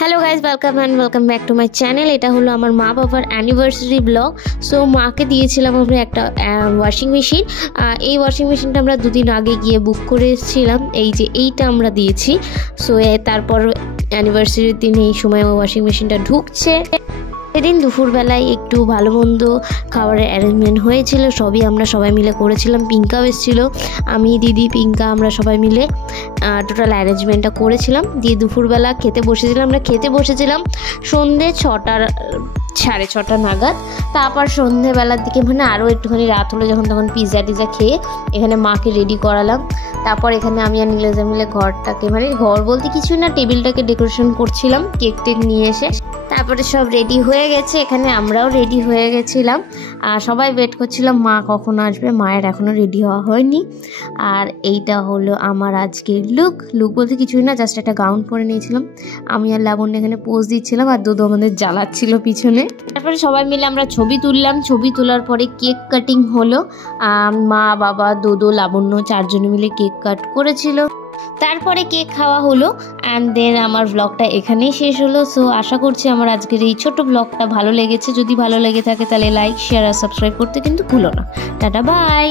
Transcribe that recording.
Hello guys, welcome back to my channel. এটা হলো আমার মা বাবার অ্যানিভার্সারি ব্লগ। সো মাকে দিয়েছিলাম আমরা একটা ওয়াশিং মেশিন। এই ওয়াশিং মেশিনটা আমরা দুদিন আগে গিয়ে বুক করে এসেছিলাম। এইটা আমরা দিয়েছি। সো তারপর অ্যানিভার্সারির দিন এই সময় ওয়াশিং মেশিনটা ঢুকছে। সেদিন দুপুরবেলায় একটু ভালো মন্দ খাবারের অ্যারেঞ্জমেন্ট হয়েছিল, আমরা সবাই মিলে করেছিলাম। পিঙ্কাও এসেছিলো, আমি, দিদি, পিঙ্কা, আমরা সবাই মিলে টোটাল অ্যারেঞ্জমেন্টটা করেছিলাম। দিয়ে দুপুরবেলা খেতে বসেছিলাম সন্ধ্যে 6:30 নাগাদ। তারপর সন্ধ্যেবেলার দিকে আরও একটুখানি রাত হলো যখন, তখন পিৎজা টিজা খেয়ে এখানে মাকে রেডি করালাম। তারপর এখানে আমি আর নীলাজা মিলে ঘরটাকে ঘর বলতে কিছু না, টেবিলটাকে ডেকোরেশন করছিলাম কেক টেক নিয়ে এসে। তারপরে সব রেডি হয়ে গেছে, এখানে আমরাও রেডি হয়ে গেছিলাম। আর সবাই ওয়েট করছিলাম মা কখন আসবে। মায়ের এখনও রেডি হওয়া হয়নি। আর এইটা হলো আমার আজকের লুক বলতে কিছুই না, জাস্ট একটা গাউন পরে নিয়েছিলাম। আমি আর লাবণ্য এখানে পোজ দিচ্ছিলাম, আর দুধ আমাদের জ্বালাচ্ছিল পিছনে। তারপরে সবাই মিলে আমরা ছবি তুললাম। ছবি তোলার পরে কেক কাটিং হলো। মা, বাবা, দোদো, লাবণ্য 4 জনে মিলে কেক কাট করেছিল। তারপরে কেক খাওয়া হলো অ্যান্ড দেন আমার ব্লগটা এখানেই শেষ হলো। সো আশা করছি আমার আজকের এই ছোট ব্লগটা ভালো লেগেছে। যদি ভালো লেগে থাকে তাহলে লাইক, শেয়ার আর সাবস্ক্রাইব করতে কিন্তু ভুলো না। Tata, by.